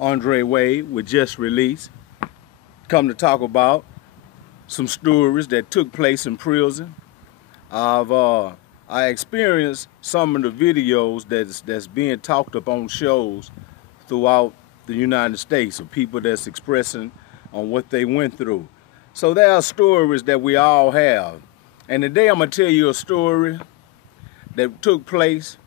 Andre Wade was just released. Come to talk about some stories that took place in prison. I experienced some of the videos that's being talked up on shows throughout the United States of people that's expressing on what they went through. So there are stories that we all have. And today I'm going to tell you a story that took place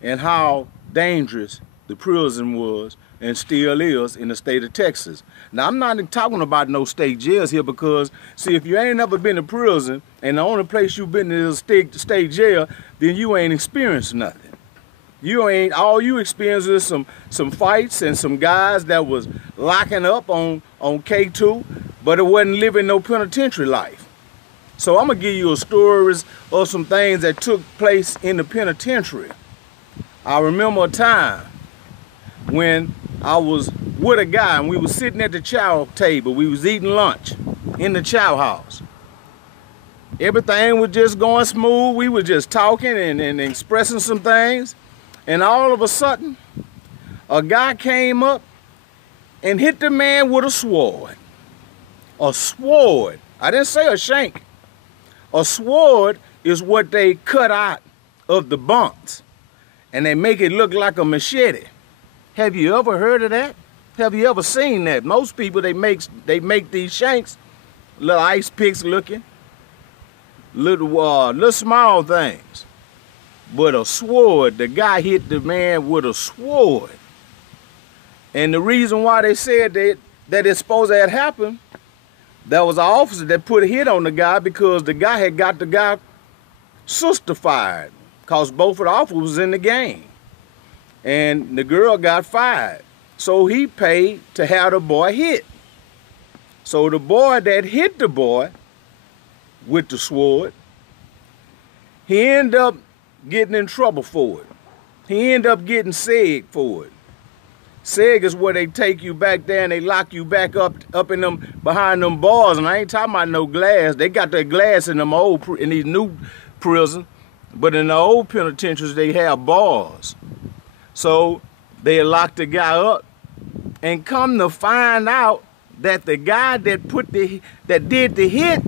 and how dangerous the prison was and still is in the state of Texas. Now, I'm not talking about no state jails here because, see, if you ain't never been to prison and the only place you've been is state jail, then you ain't experienced nothing. All you experienced is some fights and some guys that was locking up on K2, but it wasn't living no penitentiary life. So I'm gonna give you stories of some things that took place in the penitentiary. I remember a time when I was with a guy and we was sitting at the chow table. We was eating lunch in the chow house. Everything was just going smooth. We were just talking and expressing some things. And all of a sudden, a guy came up and hit the man with a sword. A sword. I didn't say a shank. A sword is what they cut out of the bunks and they make it look like a machete. Have you ever heard of that? Have you ever seen that? Most people, they make these shanks, little ice picks looking, little small things. But a sword, the guy hit the man with a sword. And the reason why they said that it's supposed to have happened, there was an officer that put a hit on the guy because the guy had got the guy sister fired because both of the officers was in the game. And the girl got fired. So he paid to have the boy hit. So the boy that hit the boy with the sword, he ended up getting in trouble for it. He ended up getting SEG for it. SEG is where they take you back there and they lock you back up in them behind them bars. And I ain't talking about no glass. They got that glass in them in these new prisons, but in the old penitentiaries they have bars. So they locked the guy up, and come to find out that the guy that did the hit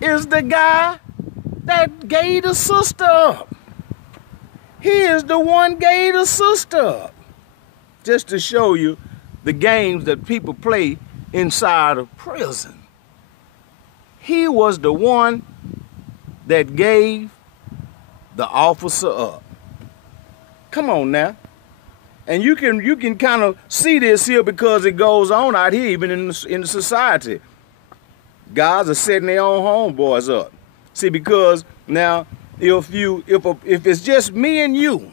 is the guy that gave the sister up. He is the one gave the sister up. Just to show you the games that people play inside of prison. He was the one that gave the officer up. Come on now. And you can kind of see this here because it goes on out here even in the society. Guys are setting their own homeboys up. See, because now if it's just me and you,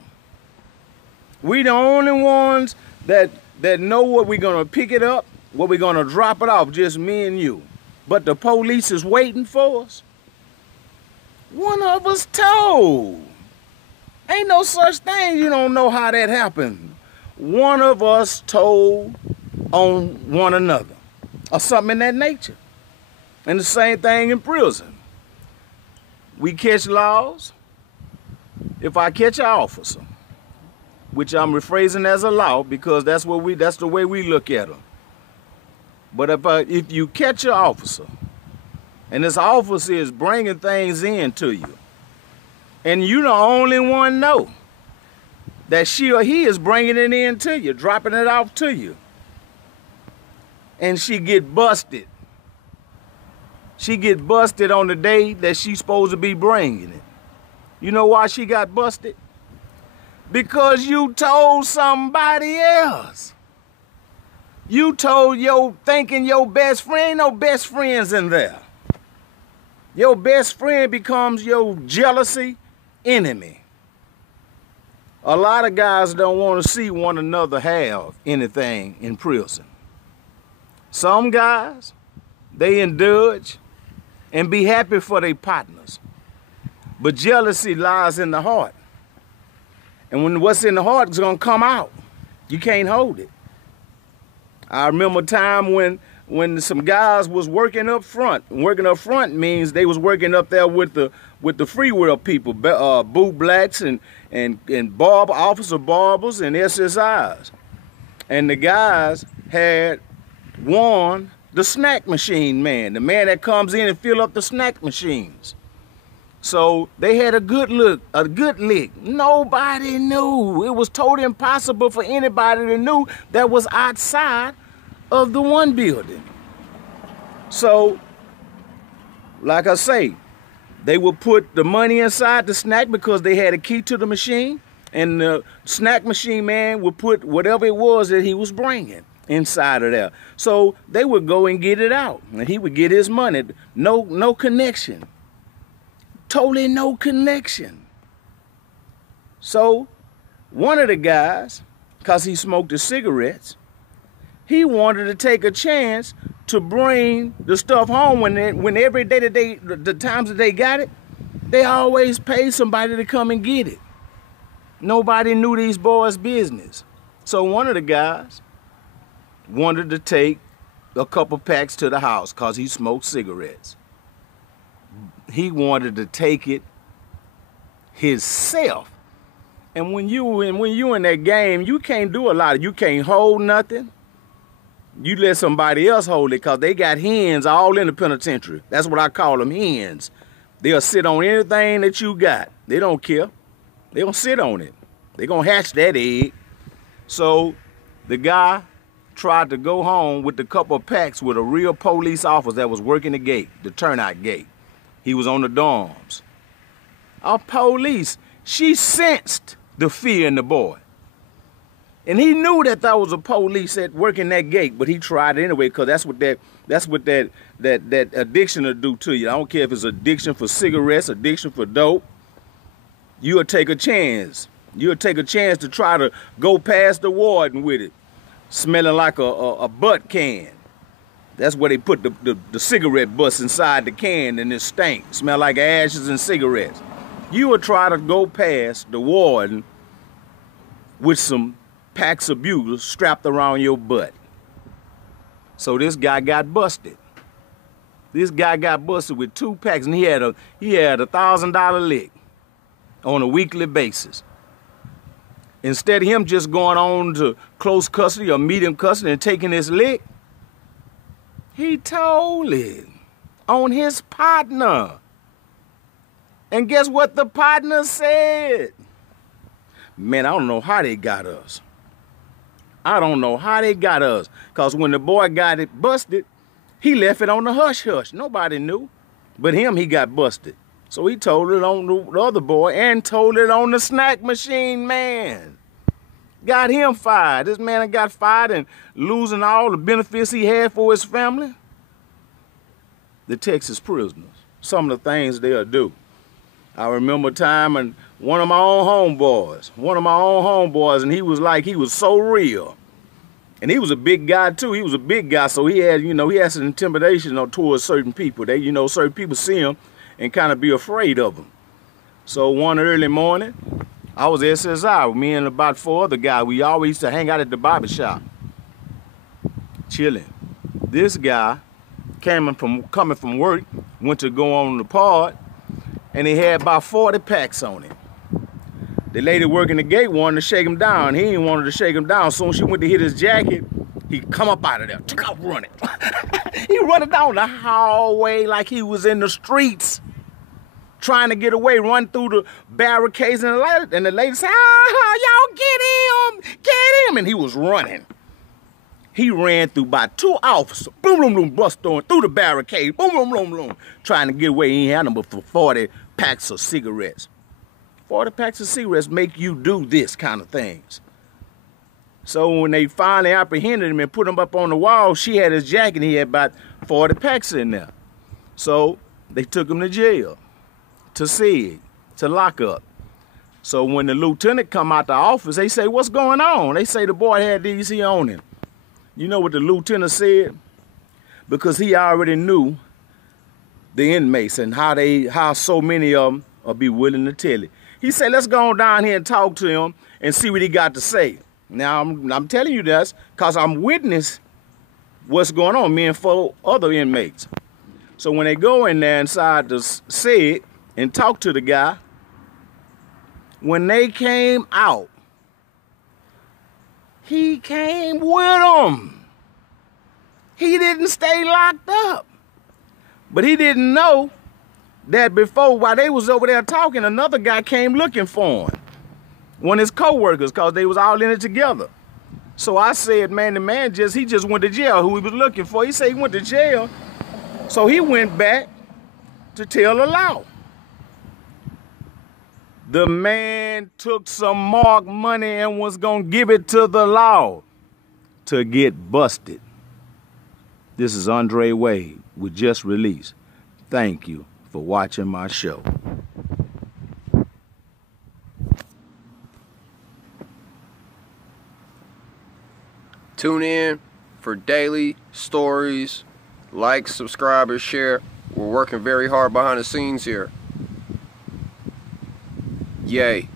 we the only ones that know what we're gonna pick it up, what we're gonna drop it off, just me and you. But the police is waiting for us. One of us told. Ain't no such thing, you don't know how that happened. One of us told on one another, or something in that nature. And the same thing in prison. We catch laws. If I catch an officer, which I'm rephrasing as a law because that's the way we look at them. But if you catch an officer, and this officer is bringing things in to you, and you the only one know that she or he is bringing it in to you, dropping it off to you, and she get busted. She get busted on the day that she's supposed to be bringing it. You know why she got busted? Because you told somebody else. You told thinking your best friend, no best friends in there. Your best friend becomes your jealousy enemy. A lot of guys don't want to see one another have anything in prison. Some guys, they indulge and be happy for their partners. But jealousy lies in the heart. And when what's in the heart is going to come out, you can't hold it. I remember a time when some guys was working up front. Working up front means they was working up there with the free world people, boot blacks and officer barbers and SSIs. And the guys had warned the snack machine man, the man that comes in and fill up the snack machines. So they had a good lick. Nobody knew. It was totally impossible for anybody to know that was outside of the one building. So, like I say, they would put the money inside the snack because they had a key to the machine, and the snack machine man would put whatever it was that he was bringing inside of there. So they would go and get it out, and he would get his money. No connection. Totally no connection. So one of the guys, because he smoked the cigarettes, he wanted to take a chance to bring the stuff home when every day that the times that they got it, they always paid somebody to come and get it. Nobody knew these boys' business. So one of the guys wanted to take a couple packs to the house because he smoked cigarettes. He wanted to take it himself. And when you in that game, you can't do a lot. You can't hold nothing. You let somebody else hold it because they got hens all in the penitentiary. That's what I call them, hens. They'll sit on anything that you got. They don't care. They don't sit on it. They're going to hatch that egg. So the guy tried to go home with a couple of packs with a real police officer that was working the gate, the turnout gate. He was on the dorms. Our police, she sensed the fear in the boy. And he knew that there was a police at working that gate, but he tried it anyway because that's what that addiction will do to you. I don't care if it's addiction for cigarettes, addiction for dope. You'll take a chance. You'll take a chance to try to go past the warden with it, smelling like a butt can. That's where they put the cigarette butts inside the can, and it stank, smell like ashes and cigarettes. You will try to go past the warden with some packs of bugles strapped around your butt. So this guy got busted. This guy got busted with 2 packs, and he had a $1,000 lick on a weekly basis. Instead of him just going on to close custody or medium custody and taking his lick, he told it on his partner. And guess what the partner said? Man, I don't know how they got us. I don't know how they got us. Because when the boy got it busted, he left it on the hush-hush. Nobody knew. But him, he got busted. So he told it on the other boy and told it on the snack machine man. Got him fired. This man got fired and losing all the benefits he had for his family. The Texas prisoners, some of the things they'll do. I remember a time and one of my own homeboys, and he was so real. And he was a big guy too. He was a big guy, so he had some intimidation towards certain people. Certain people see him and kind of be afraid of him. So one early morning, I was at SSI with me and about 4 other guys. We always used to hang out at the barber shop, chilling. This guy coming from work, went to go on the pod, and he had about 40 packs on him. The lady working the gate wanted to shake him down. He didn't want her to shake him down. Soon as she went to hit his jacket, he come up out of there, took off running. He running down the hallway like he was in the streets, trying to get away, run through the barricades, and the lady said, y'all get him, and he was running. He ran through about 2 officers, boom, boom, boom, bust on through the barricade, boom, boom, boom, boom, trying to get away. He had them for 40 packs of cigarettes. 40 packs of cigarettes make you do this kind of things. So when they finally apprehended him and put him up on the wall, she had his jacket, and he had about 40 packs in there. So they took him to jail, to SIG, to lock up. So when the lieutenant come out the office, they say, what's going on? They say the boy had these here on him. You know what the lieutenant said? Because he already knew the inmates and how so many of them will be willing to tell it. He said, let's go on down here and talk to him and see what he got to say. Now, I'm telling you this because I'm witness what's going on, me and 4 other inmates. So when they go in there inside the SIG and talk to the guy, when they came out, He came with them. He didn't stay locked up. But he didn't know that before, while they was over there talking, another guy came looking for him. One of his co-workers, because they was all in it together. So I said, man, the man he just went to jail, who he was looking for. He said he went to jail. So he went back to tell the law. The man took some marked money and was gonna give it to the law to get busted. This is Andre Wade with Just Released. Thank you for watching my show. Tune in for daily stories. Like, subscribe, and share. We're working very hard behind the scenes here. Yay.